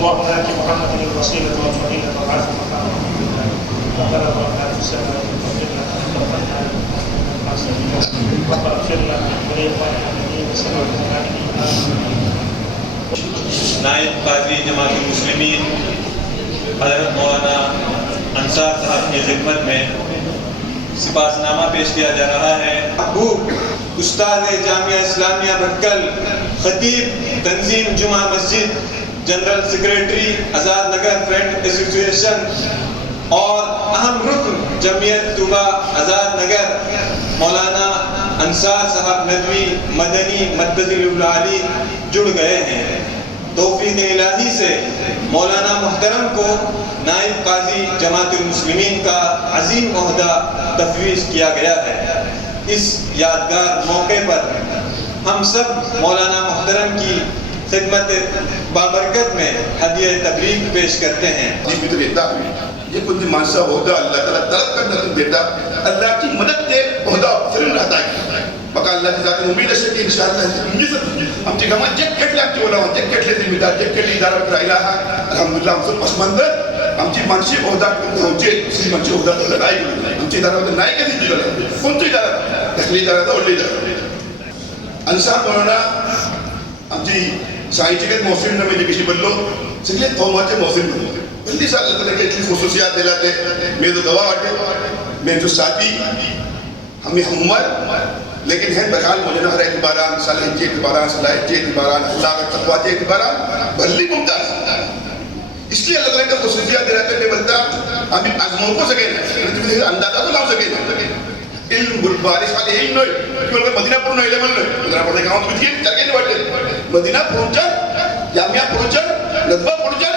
اللهم آت محمد الوسيلة والفضيلة وابعثه مقاما محمودا ربنا ظلمنا أنفسنا وإن لم تغفر لنا وترحمنا واغفر لنا ولإخواننا الذين سبقونا بالإيمان. نائب قاضی جماعت المسلمین حضرت مولانا انصار صاحب کی خدمت میں سپاس نامہ پیش کیا جا رہا ہے. محبوب استاد جامعہ اسلامیہ بھٹکل، خطیب تنظیم جمعہ مسجد، general secretary Azad Nagar friend association اور اہم رکن جمعیت طوبہ آزاد نگر مولانا انصار صاحب ندوی مدنی مدظل العالی جڑ گئے ہیں. توفیق الہی سے مولانا محترم کو نائب قاضی جماعت المسلمین کا عظیم عہدہ تفویض کیا گیا ہے. اس یادگار موقع پر ہم سب مولانا محترم کی خدمت بابرکت میں ہدیہ تبریک پیش کرتے ہیں. یہ کچھ مانسا عہدہ اللہ تعالیٰ طلب کرنا دیتا، اللہ کی مدد سے عہدہ صرف رہتا ہے. مکہ اللہ کی ذات امید ہے کہ انشاءاللہ ہم چیک ہمیں چیک کٹ لگ چولا ہوں چیک کٹ لے ذمہ دار چیک کٹ لے ادارہ کرا الہا الحمدللہ ہم سب پسماندر ہم چی منشی عہدہ ہم چی سی منشی عہدہ تو لگائی ہم چی ادارہ تو نائی کسی جگہ کون تو ادارہ تخلیق ادارہ تھا اولی ادارہ انصار مولانا ہم چی سائی چکت موسم نمی جی کسی بلو سکلے تومات موسم نمی بلدی سا اللہ تعالیٰ کے اتنی خصوصیات دلاتے میں تو گواہ آٹے میں جو ساتھی ہمیں عمر لیکن ہے بخال مجھے ہر اعتباران صالح کے اعتباران صلاحیت کے اعتباران اللہ کا تقویٰ کے اعتباران بھلی ممتاز. اس لیے اللہ تعالیٰ کا خصوصیات دلاتے میں بلتا ہمیں آزموں کو سکے نا اندازہ کو لاؤ سکے نا علم بارش خالی علم نوئی کیونکہ مدینہ پر نوئی لیمن نوئی مدینہ پر نوئی کامت کچھ چرکے نہیں بڑھتے مدینہ پہنچا جامعہ پہنچا ندبہ پہنچا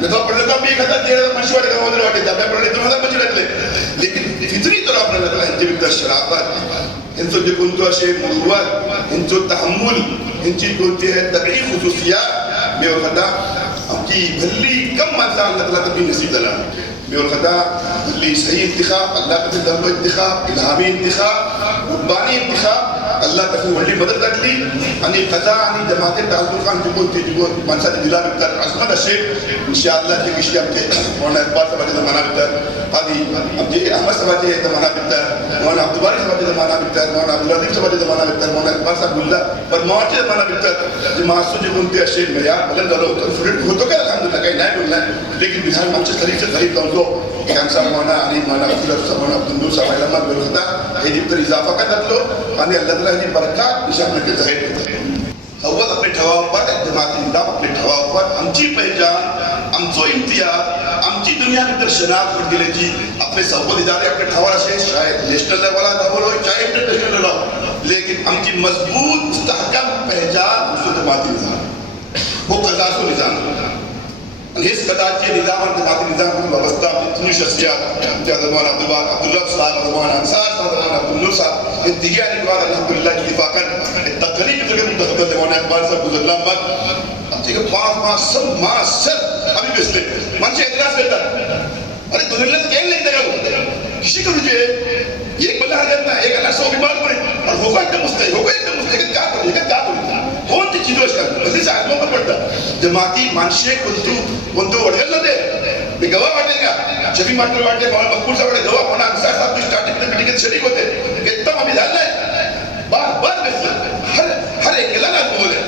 ندبہ پڑھنے تو ہم بھی ایک ہزار 13,000 منشی واٹے کا مدر واٹے جامعہ پڑھنے 2,000 منشی رکھ لے لیکن فطری طور اپنے اللہ تعالیٰ انجب اکتا شرافت انسو جو کنتو اشے مروت انسو تحمل انچی کنتی ہے طبعی خصوصیات میں اور خدا ہم کی بھلی کم مانسا اللہ تعالیٰ تبھی نصیب دلا میں اور خدا بھلی صحیح انتخاب اللہ کا درب انتخاب الہامی انتخاب ربانی انتخاب اللہ تفیل بھلی مدد رکھ لی انی قضا انی جماعت تعلق خان جو کنتی جو مانسا دلا بکتر عظمت اشیب انشاءاللہ جو کشی ہم کے مولانا اقبال سبا جدہ مانا بکتر قاضی ہم جے احمد سبا جدہ مانا بکتر مولانا عبدالباری سبا جدہ مانا بکتر مولانا عبدالعظیم سبا جدہ مانا بکتر مولانا اقبال صاحب اللہ پر مولانا جدہ مانا بکتر جو محسوس جو کنتی اشیب میار بلند دلو فرد ہو تو کہ الحمدللہ کہیں نائب بلنا ہے لیکن بنہار منچ قریب سے قریب تاؤں تو کام صاحب مولانا علی مولانا عبدالعظیم صاحب مولانا عبدالنور صاحب علامات بالخطا حجیب تر اضافہ کا دلو آنے اللہ تعالیٰ جی برکات نشان لکھے ظاہر کرتے ہیں. حوض اپنے ٹھواؤ پر جماعتی نظام اپنے ٹھواؤ پر امچی پہچان امچو امتیاز امچی دنیا کی در شناخت کر گلے جی اپنے صحبت ادارے اپنے ٹھواؤ رشے شاید نیشنل لیولا دھول ہوئی چاہے انٹرنیشنل لیولا ہو لیکن امچی مضبوط مستحکم پہچان اس کو جماعتی نظام وہ قضا کو نظام اس قضا کی نظام اور جماعتی نظام کی وابستہ اتنی شخصیات جیسے مولانا عبدالرب صاحب مولانا انصار صاحب مولانا عبدالنور صاحب انتہیا نکوار الحمدللہ کی دفاقن تقریب تقریب منتخب مولانا اقبال صاحب گزر اللہ مد اب چاہے 5 ماہ سب ماہ سب ابھی بسلے من سے اعتراض کرتا ارے دنیا سے کہل نہیں دے گا کسی کو رجوع ہے یہ ایک بلہ حضرت ہے ایک اللہ سو بیمار پڑے اور ہوگا ایک دم مستحق ہوگا ایک دم مستحق کیا کرو یہ کیا کرو کون تی چیزوں اس کا بسی سے آدموں پر پڑتا جماعتی مانشے کنتو وڑھل نہ دے بھی گواہ بڑھیں گا شفی مارٹر بڑھتے مولانا مقبول صاحب بڑھے گواہ مولانا انصار صاحب کی سٹارٹنگ میں میٹنگ کے شریک ہوتے کہ اتنا ہمیں ڈالنا ہے بار بار بسل ہر ایک گلہ نہ بولے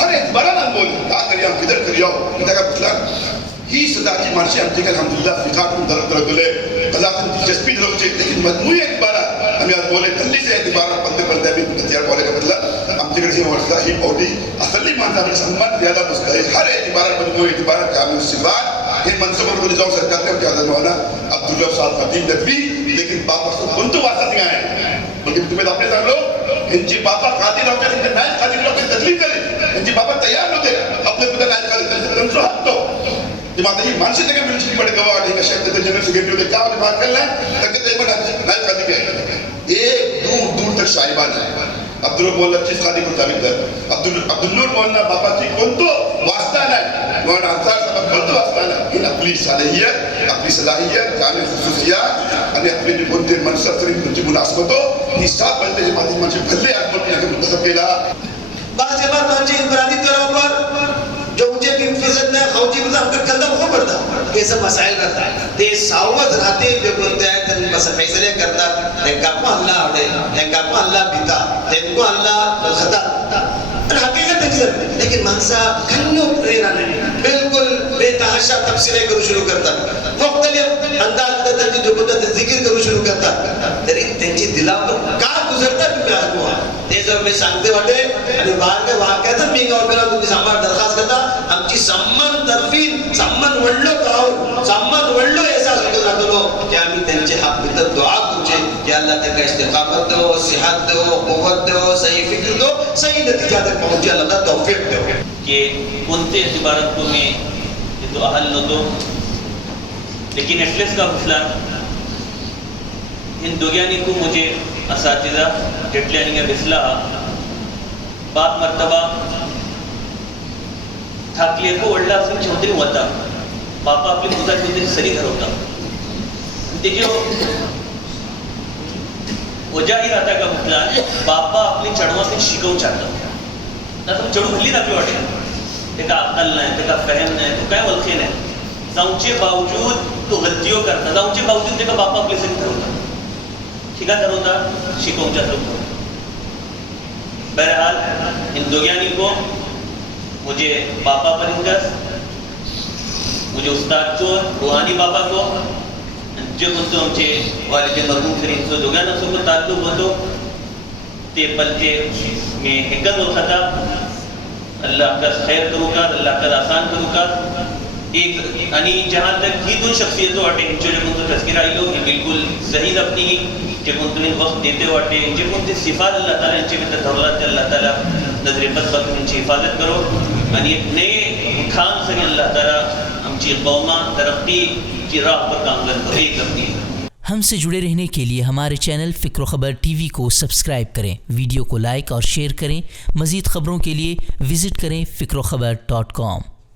ہر ایک بارہ نہ بولے کہا کریا ہم کدھر کریاؤ کتا کا بطلان ہی صدا کی مانشے ہم دیکھا الحمدللہ فقاٹ کو درد درد دلے قضاقن دلچسپی درد چاہتے لیکن مجموعی اعتبارہ ہم یاد بولے دلی سے اعتبارہ پندے پندے بھی تیار بولے کا مطلب ہم دیکھ رہے ہیں ورزدہ ہی پوٹی اصلی مانتا ہے سنمان زیادہ مستحق ہر اعتبارہ مجموعی اعتبارہ کامل صفات یہ منصبر کو نظام سرکار نے کیا حضرت مولانا عبداللہ صاحب خطیب ندوی لیکن باپا سے ان تو واسطہ نہیں آئے لیکن تمہیں اپنے ساتھ لو ان جی باپا قاتل ہوتے ہیں ان کے نائب قاتل لوگ تکلیف کریں ان جی باپا تیار ہوتے اپنے پتہ نائب قاتل کریں ان سے حق تو جماعت ہی مانسی جگہ مل چکی بڑے گواہ آٹھیں گا شیخ تیتے جنرل سیکریٹری ہوتے کیا ہوتے بات کرنا ہے تاکہ تیمہ نائب قاتل کہیں ایک دور دور تک شائبان ہے عبدالرب مولانا چیز قادی کو ثابت در عبدالنور مولانا باپا جی کون تو واسطہ ہے مولانا انصار صاحب کون تو واسطہ ہے ان اپنی صالحیت اپنی صلاحیت جامع خصوصیات انہیں اپنے جو بنتے منصب ترین کنچی مناسبتوں یہ ساتھ بنتے جماعتی منشے بھلے اکبر کی اگر منتصب کے لہا بعض جماعت منشے انفرادی طور پر جو مجھے 20% نه خوجی بزا ہم کلدہ وہ پڑتا کہ ایسا مسائل رہتا ہے تے ساوت رہتے جو بنتے ہیں تن بس فیصلے کرتا تنکاپا اللہ آڑے تنکاپا اللہ بیتا تنکو اللہ خطا حقیقت ہے لیکن منصا کھنو پریرا نہیں بالکل بے تحاشا تفسیریں کرو شروع کرتا مختلف انداز تنجی جو بندہ ذکر کرو شروع کرتا تری تنجی دلا پر کار گزرتا بھی میں آدموں تیزر میں سانگتے واٹے انہی باہر کے واقع ہے تا مینگا اور میرا تنجی سامان درخواست کرتا ہم چی سمان ترفین سمان وڑلو کاؤ سمان وڑلو احساس ہوتا دلو کہ ہمیں تنجی حق بیتا دعا کچھے کہ اللہ تکا استقامت دو صحت دو قوت دو صحیح فکر دو صحیح نتیجہ تک پہنچے اللہ تا توفیق دو کہ انتے اعتبارت کو میں یہ تو احل نہ دو لیکن ایٹلیس کا مسئلہ ان دوگیانی کو مجھے اساتذہ جٹلیانی کا بسلہ بعض مرتبہ تھاکلے کو وڑلا اس میں چھوٹی ہوتا پاپا اپنی مدد ہوتے سری گھر ہوتا دیکھو وجہ ہی رہتا کا مسئلہ پاپا اپنی چڑھوا سے شکاؤں چاہتا نہ چڑھو بھلی نہ پیوٹے دیکھا عقل نہیں دیکھا فہم نہیں تو کیا ولخے نہیں زاؤنچے باوجود تو غلطیوں کرتا زاؤنچے باوجود دیکھا پاپا اپنے سے گھر ہوتا شکا گھر ہوتا شکاؤں چاہتا ہوتا بہرحال ان دوگیانی کو مجھے پاپا پر انگس مجھے استاد کو روحانی پاپا کو جو کنتو ہمچے والد مرحوم کریم سو دوگیانا سو کو تعلق ہو تو تے پلتے میں حکم الخطا اللہ کا خیر کرو کا اللہ کا آسان کرو کا ایک یعنی جہاں تک ہی دون شخصیتوں واٹے جو کنتو تذکرہ آئی لوگ بالکل صحیح اپنی جو کنتو نے وقت دیتے واٹے جو کنتو صفات اللہ تعالیٰ انچے میں تدھورات اللہ تعالیٰ نظر بد بد انچے حفاظت کرو یعنی ایک نئے کھان سے اللہ تعالیٰ ہمچی قومہ ترقی کی راہ پر کامگن کرو ایک اپنی ہم سے جڑے رہنے کے لیے ہمارے چینل فکر و خبر ٹی وی کو سبسکرائب کریں، ویڈیو کو لائک اور شیئر کریں، مزید خبروں کے لیے وزٹ کریں فکروخبر.com